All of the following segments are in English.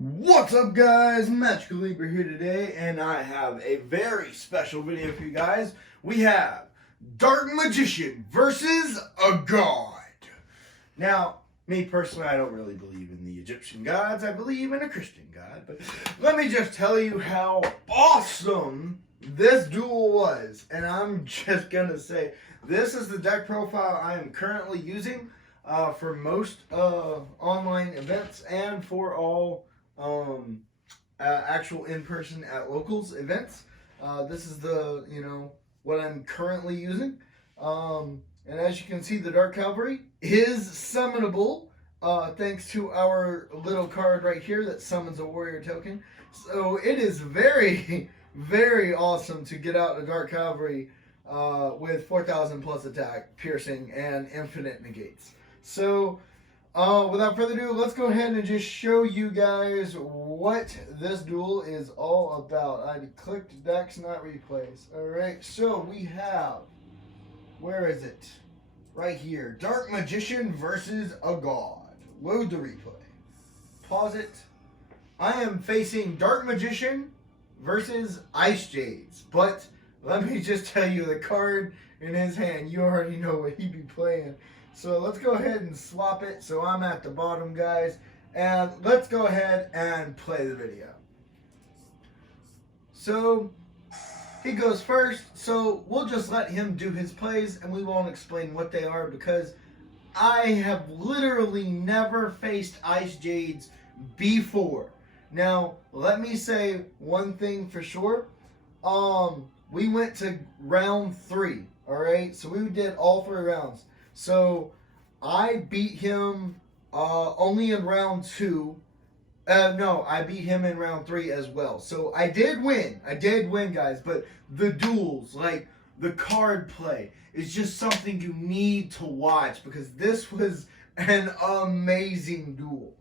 What's up, guys? Magicalibra here today, and I have a very special video for you guys. We have Dark Magician versus a God. Now, me personally, I don't really believe in the Egyptian gods. I believe in a Christian God. But let me just tell you how awesome this duel was. And I'm just going to say, this is the deck profile I am currently using for most online events and for all actual in-person at locals events. This is the, what I'm currently using. And as you can see, the Dark Cavalry is summonable thanks to our little card right here that summons a warrior token. So it is very, very awesome to get out a Dark Cavalry with 4,000 plus attack, piercing, and infinite negates. So without further ado, let's go ahead and just show you guys what this duel is all about. I clicked decks, not replays. Alright, so we have, where is it? Right here. Dark Magician versus a God. Load the replay. Pause it. I am facing Dark Magician versus Ice Jades. But let me just tell you, the card in his hand, you already know what he'd be playing. So let's go ahead and swap it. So I'm at the bottom, guys. And let's go ahead and play the video. So he goes first. So we'll just let him do his plays and we won't explain what they are because I have literally never faced Ice Jades before. Now, let me say one thing for sure. We went to round 3. Alright, so we did all 3 rounds. So I beat him only in round 2. No, I beat him in round 3 as well. So I did win. I did win, guys. But the duels, like the card play, is just something you need to watch because this was an amazing duel.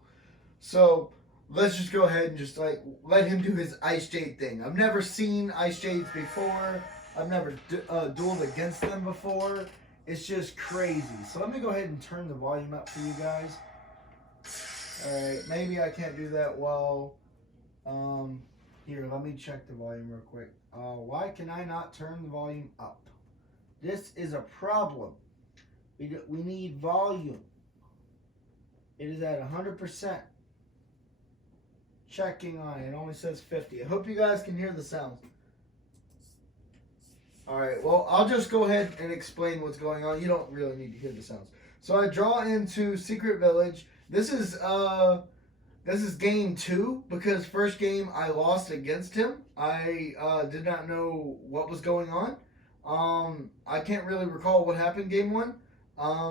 So let's just go ahead and just let him do his Ice Jade thing. I've never seen Ice Jades before. I've never dueled against them before. It's just crazy. So let me go ahead and turn the volume up for you guys. Alright, maybe I can't do that while... here, let me check the volume real quick. Why can I not turn the volume up? This is a problem. We need volume. It is at 100%. Checking on it. It only says 50. I hope you guys can hear the sounds. Alright, well, I'll just go ahead and explain what's going on. You don't really need to hear the sounds. So I draw into Secret Village. This is game 2 because first game I lost against him. I did not know what was going on. I can't really recall what happened game 1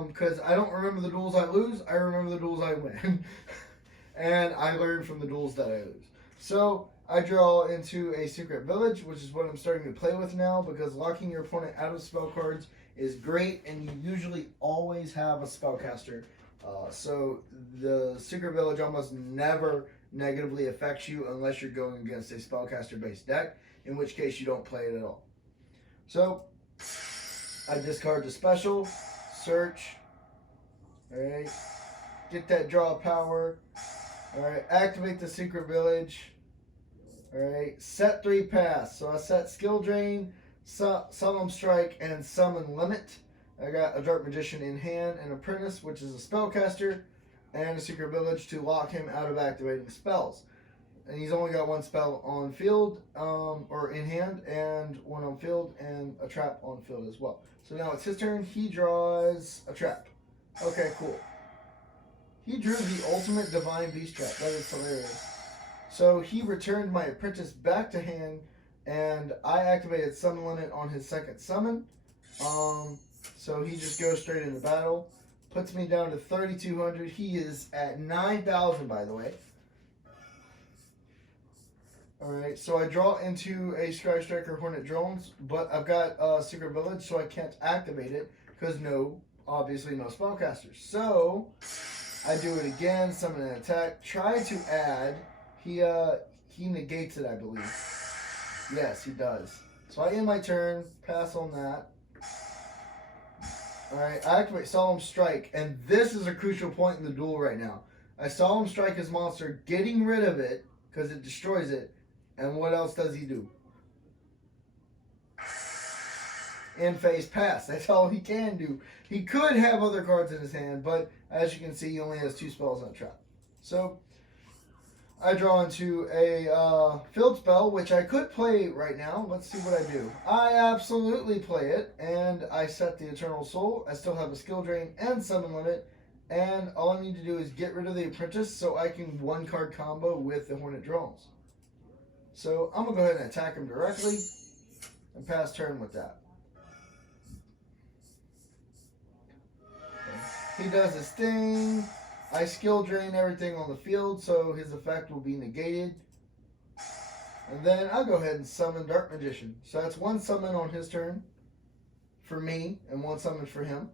because I don't remember the duels I lose. I remember the duels I win. And I learn from the duels that I lose. So I draw into a Secret Village, which is what I'm starting to play with now because locking your opponent out of spell cards is great and you usually always have a spellcaster. So the Secret Village almost never negatively affects you unless you're going against a spellcaster based deck, in which case you don't play it at all. So I discard the special, search, alright, get that draw power, alright, activate the Secret Village. Alright, set 3 pass. So I set Skill Drain, Solemn Strike, and Summon Limit. I got a Dark Magician in hand, an Apprentice, which is a spellcaster, and a Secret Village to lock him out of activating spells. And he's only got 1 spell on field, or in hand, and 1 on field, and a trap on field as well. So now it's his turn. He draws a trap. Okay, cool. He drew the ultimate Divine Beast Trap. That is hilarious. So he returned my Apprentice back to hand, and I activated Summon Limit on his second summon. So he just goes straight into battle. Puts me down to 3,200. He is at 9,000, by the way. Alright, so I draw into a Sky Striker Hornet Drones, but I've got Secret Village, so I can't activate it, because obviously no spellcasters. So I do it again, summon an attack, try to add... He negates it, I believe. Yes, he does. So I end my turn, pass on that. Alright, I activate Solemn Strike, and this is a crucial point in the duel right now. I saw him strike his monster, getting rid of it because it destroys it. And what else does he do? In phase pass. That's all he can do. He could have other cards in his hand, but as you can see, he only has 2 spells on trap. So I draw into a field spell, which I could play right now. Let's see what I do. I absolutely play it, and I set the Eternal Soul. I still have a skill drain and summon limit, and all I need to do is get rid of the Apprentice so I can 1-card combo with the Hornet Drones. So I'm going to go ahead and attack him directly and pass turn with that. He does his thing. I skill drain everything on the field, so his effect will be negated. And then I'll go ahead and summon Dark Magician. So that's 1 summon on his turn for me, and 1 summon for him.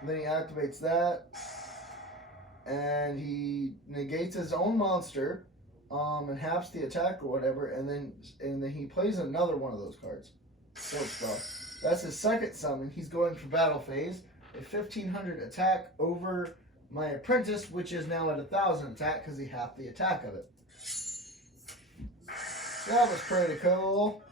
And then he activates that, and he negates his own monster, and halves the attack or whatever, and then he plays another one of those cards. Field spell. That's his 2nd summon. He's going for battle phase. A 1500 attack over my Apprentice, which is now at 1000 attack because he halved the attack of it. That was pretty cool.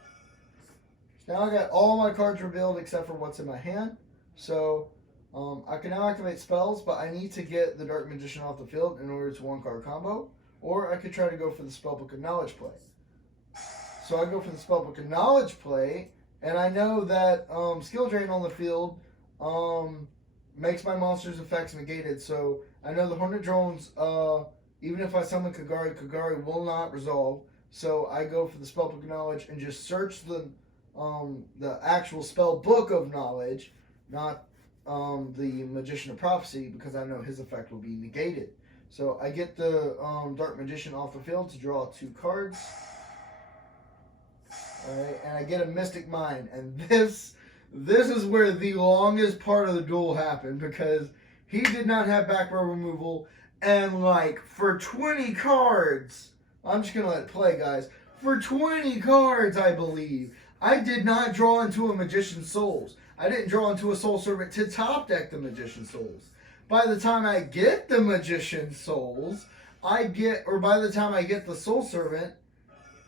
Now I got all my cards revealed except for what's in my hand. So I can now activate spells, but I need to get the Dark Magician off the field in order to 1-card combo. Or I could try to go for the Spellbook of Knowledge play. So I go for the Spellbook of Knowledge play, and I know that skill drain on the field makes my monster's effects negated. So I know the Hornet Drones, even if I summon Kagari will not resolve. So I go for the Spellbook of Knowledge and just search the actual Spellbook of Knowledge, not the Magician of Prophecy, because I know his effect will be negated. So I get the Dark Magician off the field to draw 2 cards. Alright, and I get a Mystic Mind, and this is where the longest part of the duel happened, because he did not have back row removal, and like for 20 cards, I'm just gonna let it play, guys. For 20 cards, I believe, I did not draw into a Magician's Souls. I didn't draw into a Soul Servant to top deck the Magician's Souls. By the time I get the Magician's Souls, by the time I get the Soul Servant,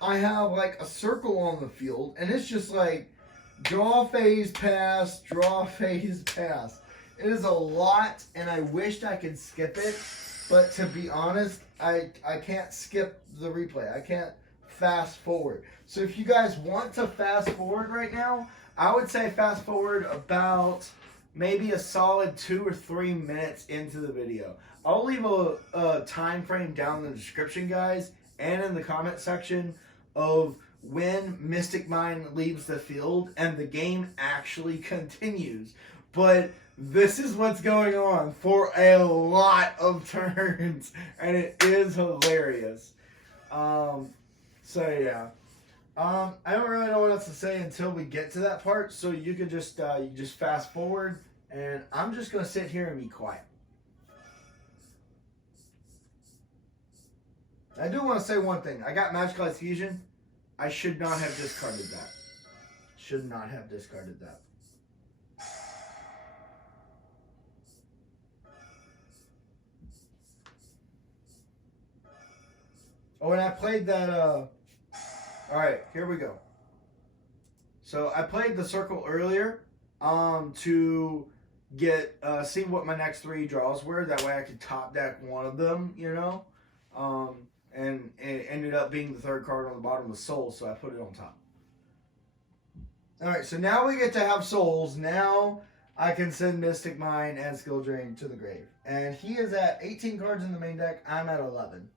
I have like a circle on the field, and it's just like draw phase pass, draw phase pass. It is a lot, and I wished I could skip it, but to be honest, I can't skip the replay. I can't fast forward. So if you guys want to fast forward right now, I would say fast forward about maybe a solid 2 or 3 minutes into the video. I'll leave a time frame down in the description, guys, and in the comment section of when Mystic Mind leaves the field and the game actually continues. But this is what's going on for a lot of turns, and it is hilarious. So yeah. I don't really know what else to say until we get to that part, so you could just you just fast forward, and I'm just gonna sit here and be quiet. I do want to say one thing. I got Magicalized Fusion. I should not have discarded that. Should not have discarded that. Oh, and I played that, alright, here we go. So I played the circle earlier to get, see what my next 3 draws were. That way I could top deck one of them, you know. And it ended up being the 3rd card on the bottom with Souls, so I put it on top. Alright, so now we get to have Souls. Now I can send Mystic Mind and Skill Drain to the grave. And he is at 18 cards in the main deck. I'm at 11.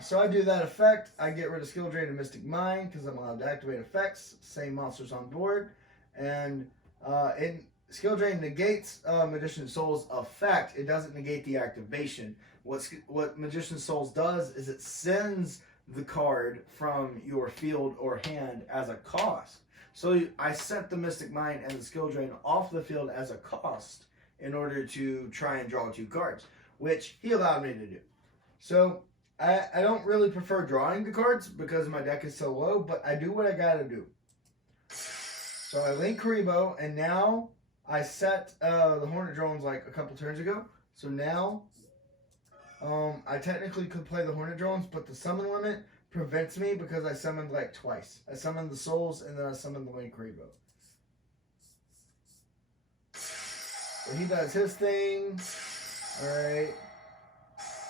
So I do that effect. I get rid of Skill Drain and Mystic Mind because I'm allowed to activate effects. Same monsters on board. And Skill Drain negates Magician's Soul's effect. It doesn't negate the activation. What Magician's Souls does is it sends the card from your field or hand as a cost. So I sent the Mystic Mind and the Skill Drain off the field as a cost in order to try and draw 2 cards, which he allowed me to do. So I don't really prefer drawing the cards because my deck is so low, but I do what I gotta do. So I link Karibo, and now I set the Hornet Drones like a couple turns ago. So now, I technically could play the Hornet Drones, but the summon limit prevents me because I summoned like twice. I summoned the Souls and then I summoned the Link Rainbow. So he does his thing. Alright.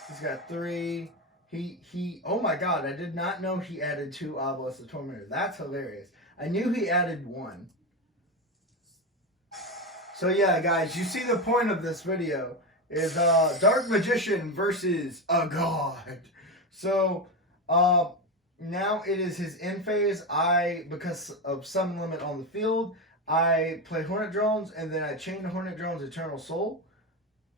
He's got 3. He oh my god, I did not know he added 2 Obelisk the Tormentor. That's hilarious. I knew he added 1. So yeah, guys, you see the point of this video is Dark Magician versus a god. So now it is his end phase. Because of summon limit on the field, I play Hornet Drones and then I chain the Hornet Drones Eternal Soul.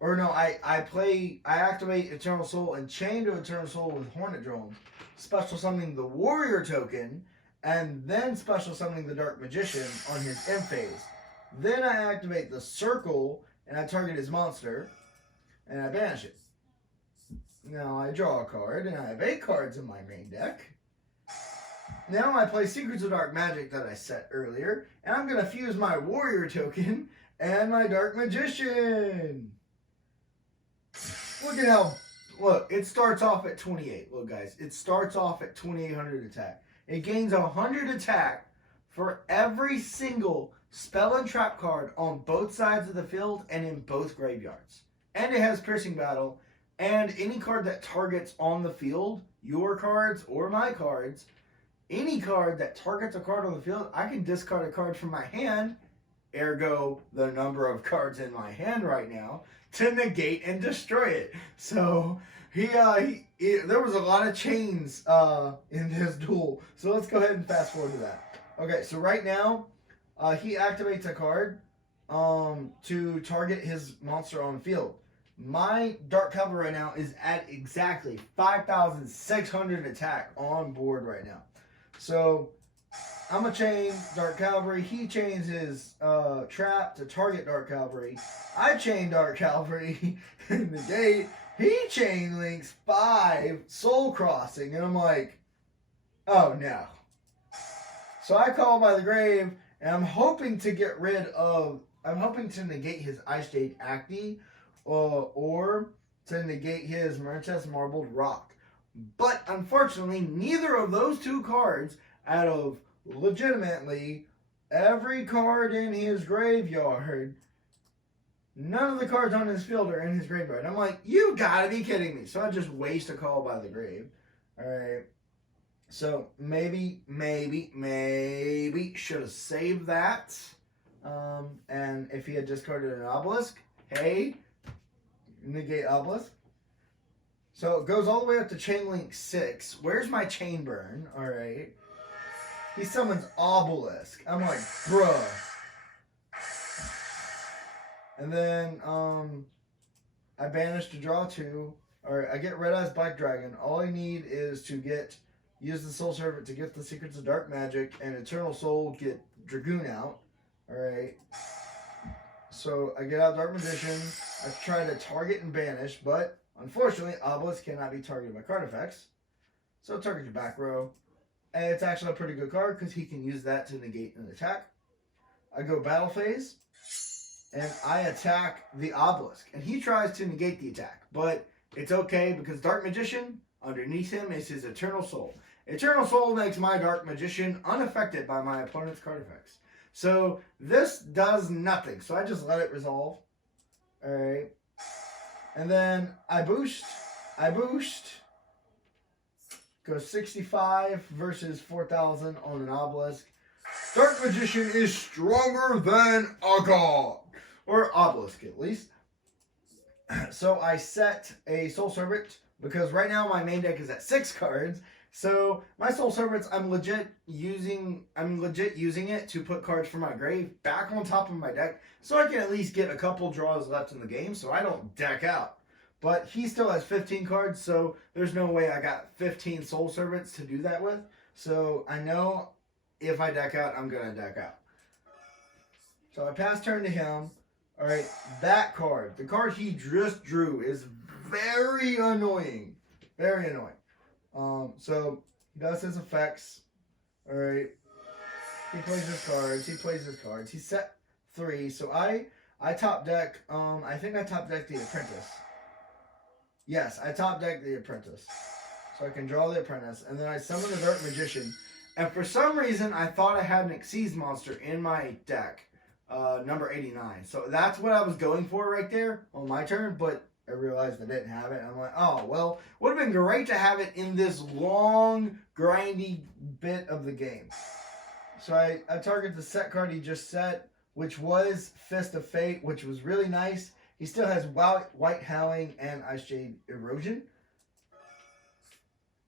Or no, I activate Eternal Soul and chain to Eternal Soul with Hornet Drones, special summoning the Warrior token, and then special summoning the Dark Magician on his end phase. Then I activate the Circle and I target his monster and I banish it. Now I draw a card and I have 8 cards in my main deck. Now I play Secrets of Dark Magic that I set earlier, and I'm going to fuse my Warrior token and my Dark Magician. Look at how, look, it starts off at 28. Look, guys, it starts off at 2,800 attack. It gains 100 attack for every single spell and trap card on both sides of the field and in both graveyards. And it has Piercing Battle, and any card that targets on the field, your cards or my cards, any card that targets a card on the field, I can discard a card from my hand, ergo the number of cards in my hand right now, to negate and destroy it. So there was a lot of chains in this duel. So let's go ahead and fast forward to that. Okay, so right now he activates a card to target his monster on the field. My Dark Cavalry right now is at exactly 5,600 attack on board right now. So I'm going to chain Dark Cavalry. He chains his trap to target Dark Cavalry. I chain Dark Cavalry in the gate. He chain links 5 Soul Crossing. And I'm like, oh no. So I call by the grave, and I'm hoping to negate his Ice Jade Acti, or to negate his Merchant's Marbled Rock. But unfortunately, neither of those 2 cards, out of legitimately every card in his graveyard, none of the cards on his field are in his graveyard. I'm like, you gotta be kidding me. So I just waste a call by the grave. Alright. So maybe should have saved that. And if he had discarded an Obelisk, hey, negate Obelisk. So it goes all the way up to Chain Link 6. Where's my Chain Burn? Alright. He summons Obelisk. I'm like, bruh. And then I banish to draw 2. Alright, I get Red Eyes Black Dragon. All I need is to use the Soul Servant to get the Secrets of Dark Magic, and Eternal Soul get Dragoon out. Alright. So I get out Dark Magician. I try to target and banish, but unfortunately, Obelisk cannot be targeted by card effects. So target your back row. And it's actually a pretty good card because he can use that to negate an attack. I go Battle Phase, and I attack the Obelisk. And he tries to negate the attack, but it's okay because Dark Magician, underneath him is his Eternal Soul. Eternal Soul makes my Dark Magician unaffected by my opponent's card effects. So this does nothing. So I just let it resolve. Alright. And then I boost. Go 65 versus 4,000 on an Obelisk. Dark Magician is stronger than a god. Or Obelisk, at least. So I set a Soul Servant, because right now my main deck is at 6 cards. So my Soul Servants, I'm legit using it to put cards from my grave back on top of my deck, so I can at least get a couple draws left in the game, so I don't deck out. But he still has 15 cards, so there's no way I got 15 Soul Servants to do that with. So I know if I deck out, I'm going to deck out. So I pass turn to him. Alright, that card, the card he just drew, is very annoying. Very annoying. So he does his effects. Alright. He plays his cards. He set 3. So I top deck, I think I top deck the Apprentice. Yes, I top deck the Apprentice. So I can draw the Apprentice, and then I summon the Dark Magician. And for some reason, I thought I had an Xyz monster in my deck, number 89. So that's what I was going for right there on my turn, but I realized I didn't have it. And I'm like, oh, well, would have been great to have it in this long, grindy bit of the game. So I target the set card he just set, which was Fist of Fate, which was really nice. He still has White Howling and Ice Jade Erosion.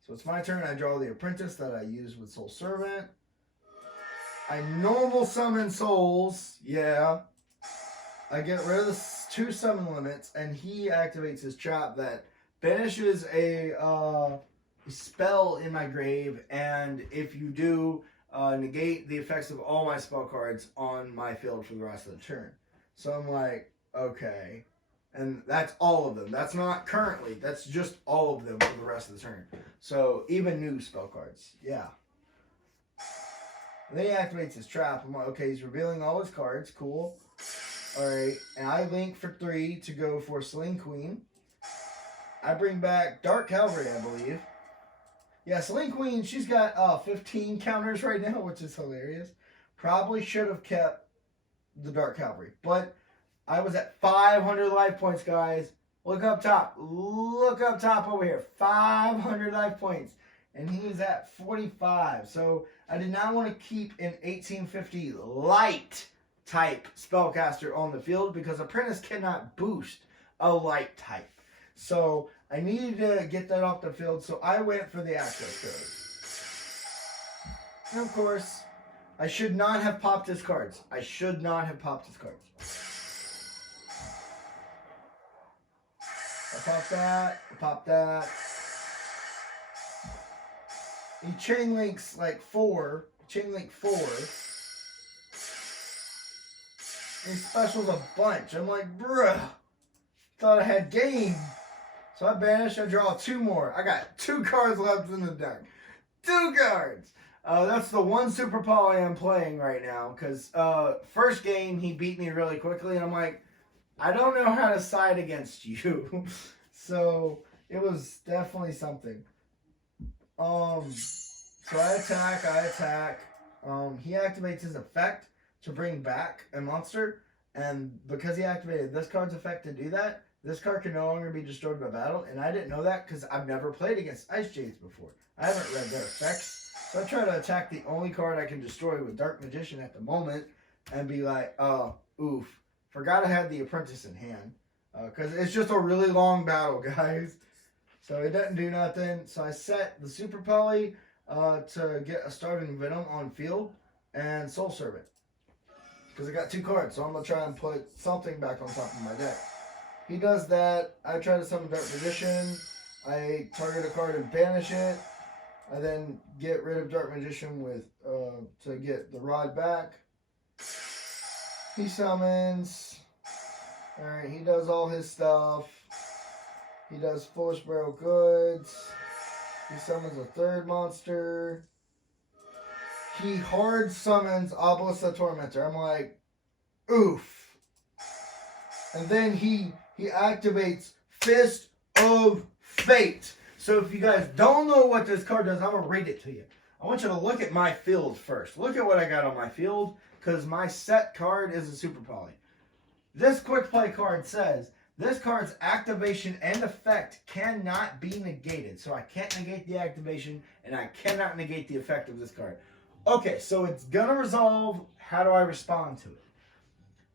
So it's my turn. I draw the Apprentice that I use with Soul Servant. I normal summon souls. Yeah. I get rid of the 2 summon limits, and he activates his trap that banishes a spell in my grave, and if you do, negate the effects of all my spell cards on my field for the rest of the turn. So I'm like, okay. And that's all of them. That's not currently. That's just all of them for the rest of the turn. So even new spell cards. Yeah. And then he activates his trap. I'm like, okay, he's revealing all his cards. Cool. Alright. And I link for 3 to go for Sling Queen. I bring back Dark Cavalry, I believe. Yeah, Sling Queen, she's got 15 counters right now, which is hilarious. Probably should have kept the Dark Cavalry. But I was at 500 life points, guys. Look up top. Look up top over here. 500 life points. And he is at 45. So I did not want to keep an 1850 light type spellcaster on the field because Apprentice cannot boost a light type. So I needed to get that off the field. So I went for the access code. And of course, I should not have popped his cards. I should not have popped his cards. I pop that. I pop that. He chain links like 4. Chain link 4. He specials a bunch. I'm like, bruh. Thought I had game. So I banish. I draw 2 more. I got 2 cards left in the deck. 2 cards. That's the one Super Poly I'm playing right now. Because first game, he beat me really quickly. And I'm like, I don't know how to side against you. So it was definitely something. So I attack. He activates his effect to bring back a monster. And because he activated this card's effect to do that, this card can no longer be destroyed by battle. And I didn't know that because I've never played against Ice Jades before. I haven't read their effects. So I try to attack the only card I can destroy with Dark Magician at the moment. And be like, oh, oof. Forgot I had the Apprentice in hand. Because it's just a really long battle, guys. So it doesn't do nothing. So I set the Super Poly to get a Starving Venom on field and Soul Servant. Because I got 2 cards, so I'm going to try and put something back on top of my deck. He does that. I try to summon Dark Magician. I target a card and banish it. I then get rid of Dark Magician with to get the rod back. He summons. Alright, he does all his stuff. He does Foolish Barrel Goods. He summons a 3rd monster. He hard summons Obelisk the Tormentor. I'm like, oof. And then he activates Fist of Fate. So if you guys don't know what this card does, I'm going to read it to you. I want you to look at my field first. Look at what I got on my field, because my set card is a Super Poly. This quick play card says, this card's activation and effect cannot be negated. So I can't negate the activation, and I cannot negate the effect of this card. Okay, so it's going to resolve. How do I respond to it?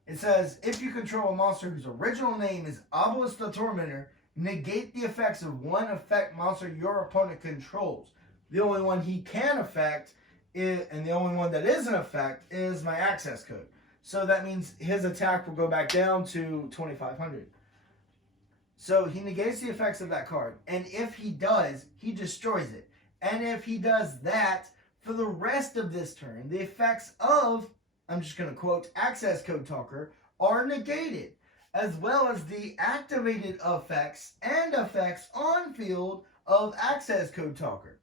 It says, if you control a monster whose original name is Obelisk the Tormentor, negate the effects of one effect monster your opponent controls. The only one he can affect, and the only one that is an effect, is my access code. So that means his attack will go back down to 2,500. So he negates the effects of that card. And if he does, he destroys it. And if he does that, for the rest of this turn, the effects of, I'm just going to quote, Access Code Talker are negated, as well as the activated effects and effects on field of Access Code Talker.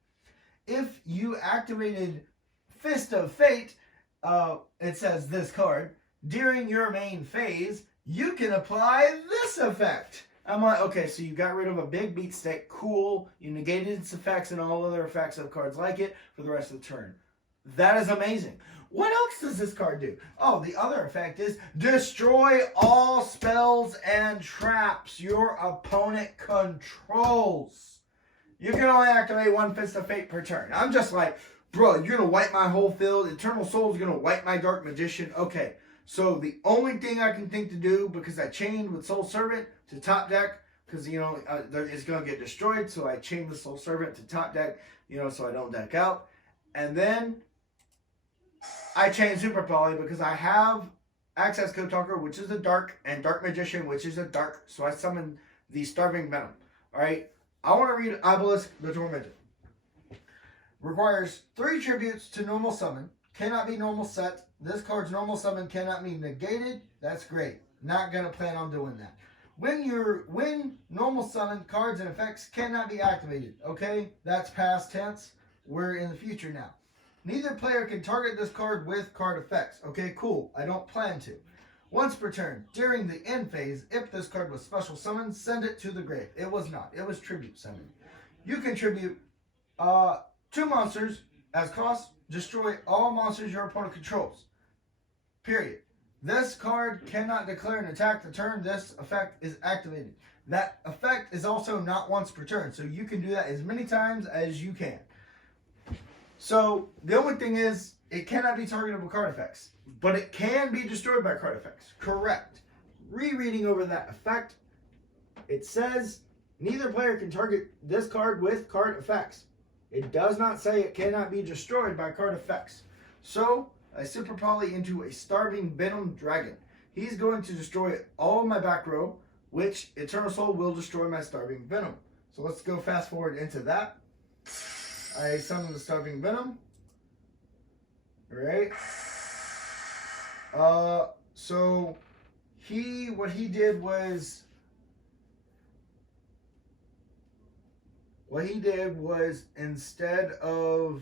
If you activated Fist of Fate, it says this card, During your main phase, you can apply this effect. I'm like, okay, so you got rid of a big beat stick. Cool. You negated its effects and all other effects of cards like it for the rest of the turn. That is amazing. What else does this card do? Oh, the other effect is destroy all spells and traps your opponent controls. You can only activate one Fist of Fate per turn. I'm just like, bro, you're going to wipe my whole field. Eternal Soul is going to wipe my Dark Magician. Okay, so the only thing I can think to do, because I chained with Soul Servant to top deck, because, you know, it's going to get destroyed, so I chained the Soul Servant to top deck, you know, so I don't deck out. And then I chain Super Poly because I have Access Code Talker, which is a dark, and Dark Magician, which is a dark. So I summon the Starving Venom. Alright? I want to read Obelisk the Tormented. Requires 3 tributes to normal summon. Cannot be normal set. This card's normal summon cannot be negated. That's great. Not going to plan on doing that. When normal summon cards and effects cannot be activated. Okay? That's past tense. We're in the future now. Neither player can target this card with card effects. Okay, cool. I don't plan to. Once per turn, during the end phase, if this card was special summoned, send it to the grave. It was not. It was tribute summoned. You contribute 2 monsters as cost. Destroy all monsters your opponent controls. Period. This card cannot declare an attack the turn this effect is activated. That effect is also not once per turn, so you can do that as many times as you can. So, the only thing is, it cannot be targeted with card effects. But it can be destroyed by card effects. Correct. Rereading over that effect, it says, neither player can target this card with card effects. It does not say it cannot be destroyed by card effects. So, I Super Poly into a Starving Venom Dragon. He's going to destroy all of my back row, which Eternal Soul will destroy my Starving Venom. So, let's go fast forward into that. I summon the Starving Venom. Alright. So what he did was instead of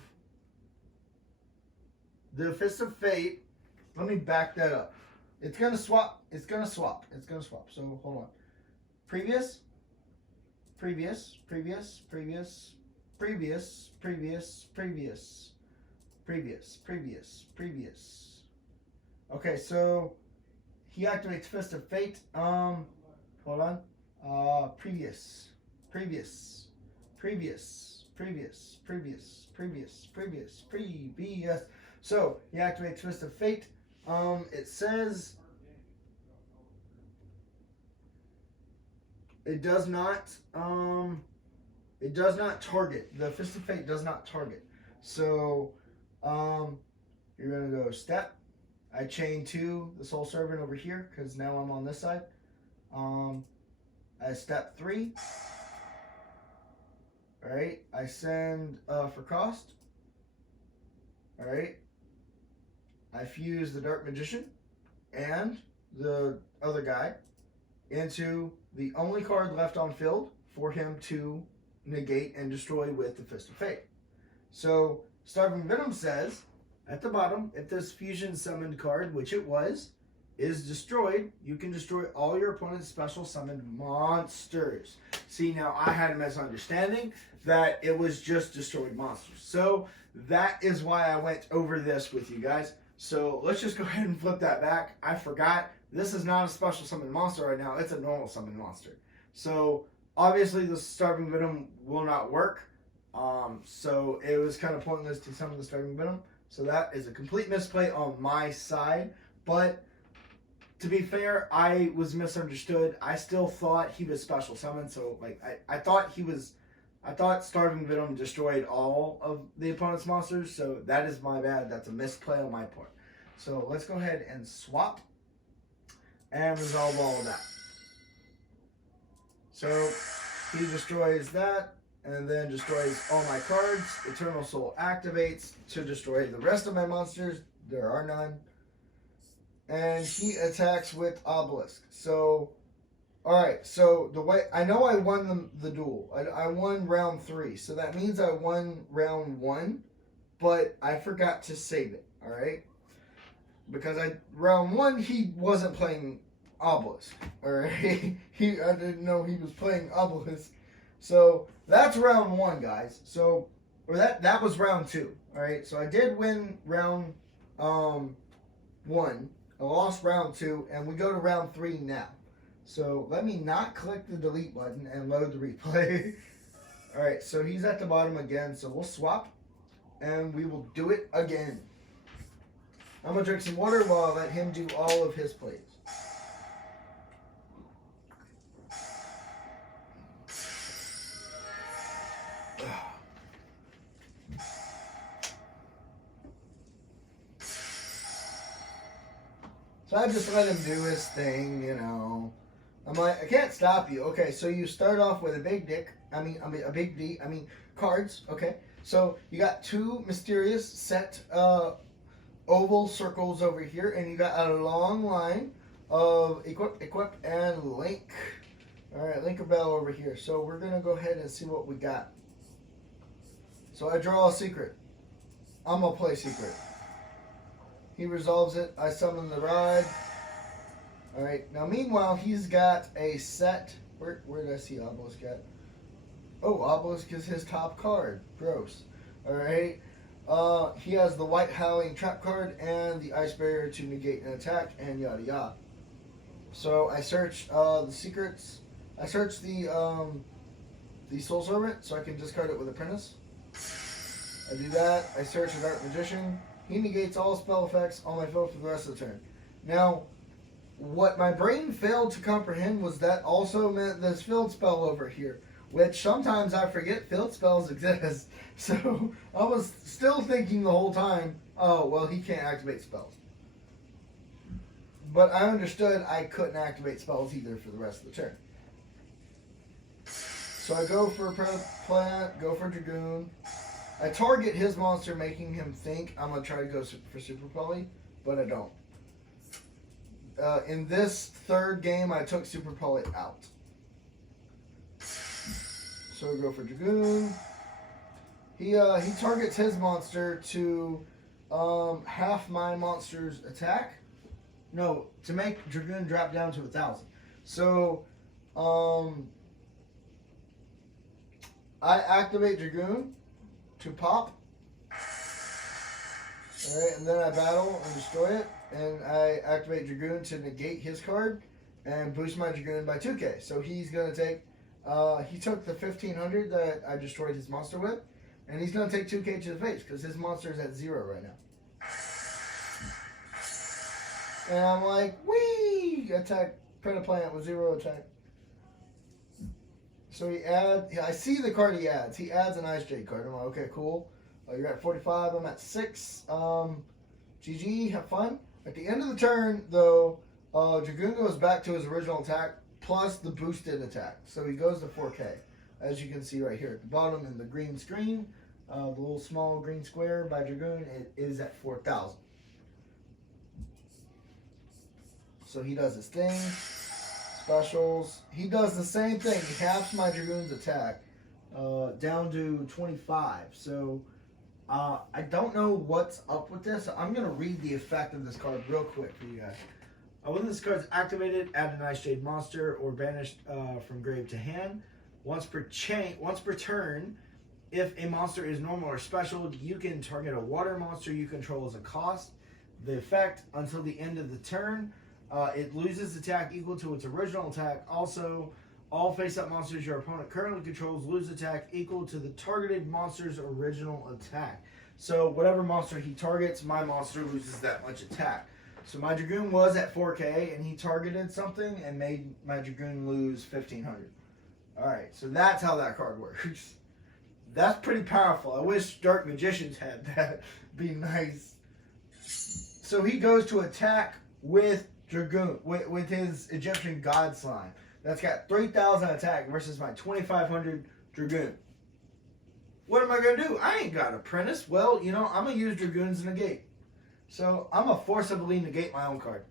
the Fist of Fate, let me back that up. It's gonna swap. So hold on. Previous. Okay, so he activates Fist of Fate. Hold on. Previous. So he activates Fist of Fate. It says it does not target. The Fist of Fate does not target. So you're gonna go step. I chain 2 the Soul Servant over here because now I'm on this side. I step 3. Alright, I send for cost. Alright, I fuse the Dark Magician and the other guy into the only card left on field for him to negate and destroy with the Fist of Fate. So Starving Venom says at the bottom, if this fusion summoned card, which it was, is destroyed, you can destroy all your opponent's special summoned monsters. See, now I had a misunderstanding that it was just destroyed monsters. So that is why I went over this with you guys. So let's just go ahead and flip that back. I forgot. This is not a special summoned monster right now. It's a normal summoned monster. So obviously the Starving Venom will not work. So it was kind of pointless to summon the Starving Venom. So that is a complete misplay on my side. But to be fair, I was misunderstood. I still thought he was special summoned. So like I thought Starving Venom destroyed all of the opponent's monsters. So that is my bad. That's a misplay on my part. So let's go ahead and swap and resolve all of that. So he destroys that and then destroys all my cards. Eternal Soul activates to destroy the rest of my monsters. There are none. And he attacks with Obelisk. So, alright, so the way I know I won the duel. I won round 3. So that means I won round 1, but I forgot to save it. Alright. because round 1 he wasn't playing Obelisk. Alright? I didn't know he was playing Obelisk. So that's round 1, guys. So that was round 2. Alright, so I did win round 1. I lost round 2, and we go to round 3 now. So let me not click the delete button and load the replay. Alright, so he's at the bottom again, so we'll swap and we will do it again. I'm gonna drink some water while I let him do all of his plays. So I just let him do his thing, you know. I'm like, I can't stop you. Okay, so you start off with a big dick. I mean a big D. I mean cards. Okay, so you got 2 mysterious set oval circles over here, and you got a long line of equip, and link. All right, link a bell over here. So we're gonna go ahead and see what we got. So I draw a secret. I'm gonna play secret. He resolves it. I summon the ride. Alright, now meanwhile, he's got a set. Where did I see Obelisk at? Oh, Obelisk is his top card. Gross. Alright. He has the White Howling Trap card and the Ice Barrier to negate an attack, and yada yada. So I search the secrets. I search the Soul Servant, so I can discard it with Apprentice. I do that. I search a Dark Magician. He negates all spell effects on my field for the rest of the turn. Now, what my brain failed to comprehend was that also meant this field spell over here, which sometimes I forget field spells exist. So I was still thinking the whole time, oh, well, he can't activate spells. But I understood I couldn't activate spells either for the rest of the turn. So I go for Plant, go for Dragoon. I target his monster, making him think I'm going to try to go for Super Poly, but I don't. In this third game, I took Super Poly out. So we go for Dragoon. He targets his monster to half my monster's attack. No, to make Dragoon drop down to 1,000. So I activate Dragoon to pop. Alright, and then I battle and destroy it. And I activate Dragoon to negate his card and boost my Dragoon by 2k. So he's going to take, he took the 1,500 that I destroyed his monster with, and he's going to take 2k to the face because his monster is at 0 right now. And I'm like, whee! Attack, print a plant with 0 attack. So I see the card he adds. He adds an Ice Jade card. I'm like, okay, cool. You're at 45, I'm at 6. GG, have fun. At the end of the turn, though, Dragoon goes back to his original attack plus the boosted attack. So he goes to 4k. As you can see right here at the bottom in the green screen, the little small green square by Dragoon, it is at 4,000. So he does his thing. Specials. He does the same thing. He halves my Dragoon's attack down to 25. So I don't know what's up with this. I'm going to read the effect of this card real quick for you guys. When this card is activated, add an Ice Jade monster or banished from grave to hand. Once per turn, if a monster is normal or special, you can target a water monster you control as a cost. The effect, until the end of the turn, it loses attack equal to its original attack. Also, all face-up monsters your opponent currently controls lose attack equal to the targeted monster's original attack. So whatever monster he targets, my monster loses that much attack. So my Dragoon was at 4k, and he targeted something and made my Dragoon lose 1,500. Alright, so that's how that card works. That's pretty powerful. I wish Dark Magicians had that. Be nice. So he goes to attack with Dragoon, with his Egyptian God Slime. That's got 3,000 attack versus my 2,500 Dragoon. What am I going to do? I ain't got Apprentice. Well, you know, I'm going to use Dragoon's negate. So I'm going to forcibly negate my own card.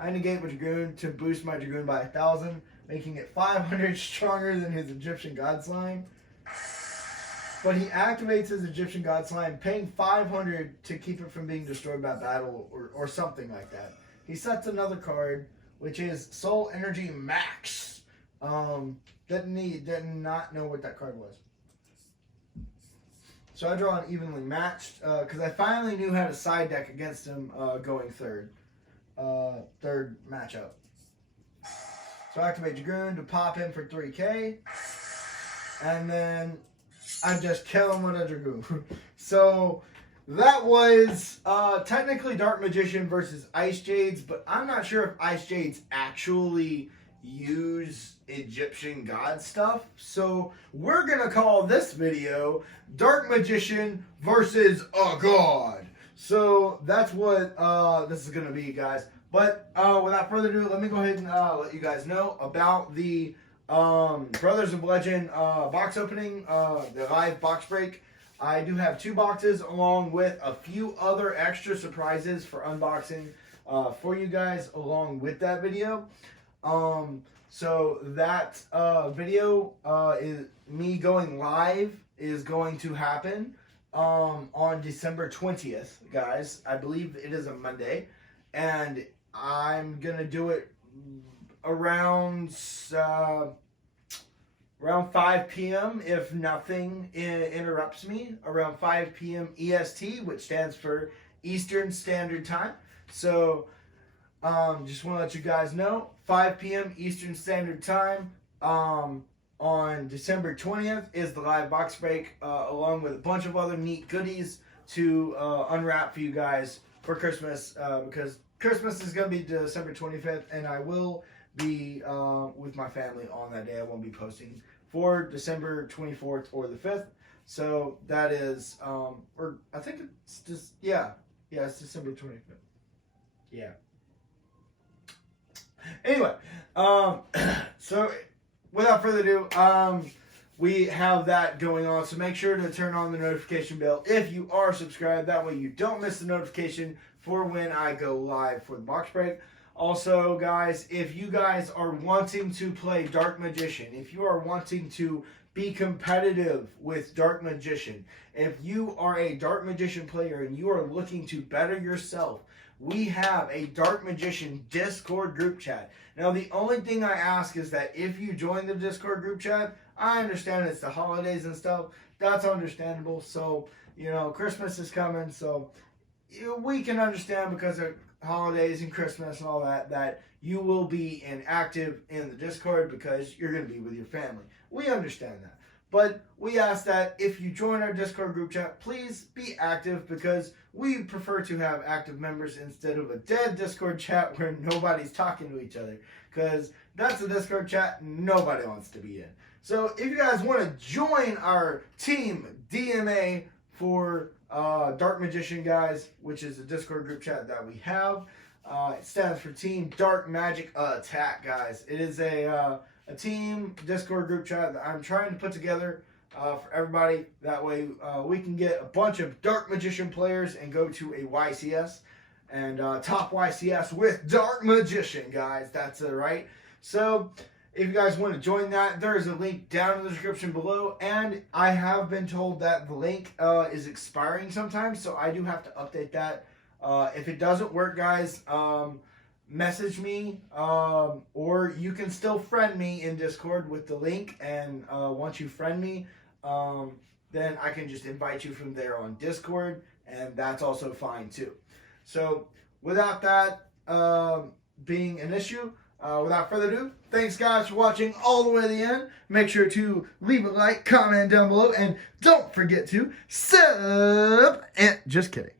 I negate my Dragoon to boost my Dragoon by 1,000, making it 500 stronger than his Egyptian God Slime. But he activates his Egyptian God Slime, paying 500 to keep it from being destroyed by battle or something like that. He sets another card, which is Soul Energy Max. Did not know what that card was. So I draw an evenly matched because I finally knew how to side deck against him going third matchup. So I activate Dragoon to pop him for 3k. And then I just kill him with a Dragoon. So that was technically Dark Magician versus Ice Jades, but I'm not sure if Ice Jades actually use Egyptian god stuff. So we're going to call this video Dark Magician versus a God. So that's what this is going to be, guys. But without further ado, let me go ahead and let you guys know about the Brothers of Legend box opening, the live box break. I do have 2 boxes along with a few other extra surprises for unboxing for you guys along with that video. So that video is me going live is going to happen on December 20th, guys. I believe it is a Monday, and I'm gonna do it around 5 p.m. if nothing interrupts me. Around 5 p.m. EST, which stands for Eastern Standard Time. So just want to let you guys know, 5 p.m. Eastern Standard Time on December 20th is the live box break, along with a bunch of other neat goodies to unwrap for you guys for Christmas, because Christmas is going to be December 25th, and I will be with my family on that day. I won't be posting for December 24th or the 5th. So that is, or I think it's just, yeah, it's December 25th. Yeah. Anyway, so without further ado, we have that going on. So make sure to turn on the notification bell if you are subscribed. That way you don't miss the notification for when I go live for the box break. Also, guys, if you guys are wanting to play Dark Magician, if you are wanting to be competitive with Dark Magician, if you are a Dark Magician player and you are looking to better yourself, we have a Dark Magician Discord group chat. Now, the only thing I ask is that if you join the Discord group chat, I understand it's the holidays and stuff. That's understandable. So, you know, Christmas is coming, so we can understand because of holidays and Christmas and all that, that you will be inactive in the Discord because you're going to be with your family. We understand that. But we ask that if you join our Discord group chat, please be active, because we prefer to have active members instead of a dead Discord chat where nobody's talking to each other, because that's a Discord chat nobody wants to be in. So if you guys want to join our team DMA for Dark Magician, guys, which is a Discord group chat that we have, it stands for Team Dark Magic Attack, guys. It is a team Discord group chat that I'm trying to put together for everybody. That way we can get a bunch of Dark Magician players and go to a YCS and top YCS with Dark Magician, guys. That's right. So if you guys want to join that, there is a link down in the description below, and I have been told that the link is expiring sometimes, so I do have to update that. If it doesn't work, guys, message me, or you can still friend me in Discord with the link, and once you friend me, then I can just invite you from there on Discord, and that's also fine too. So without that being an issue, without further ado, thanks guys for watching all the way to the end. Make sure to leave a like, comment down below, and don't forget to sub, and just kidding.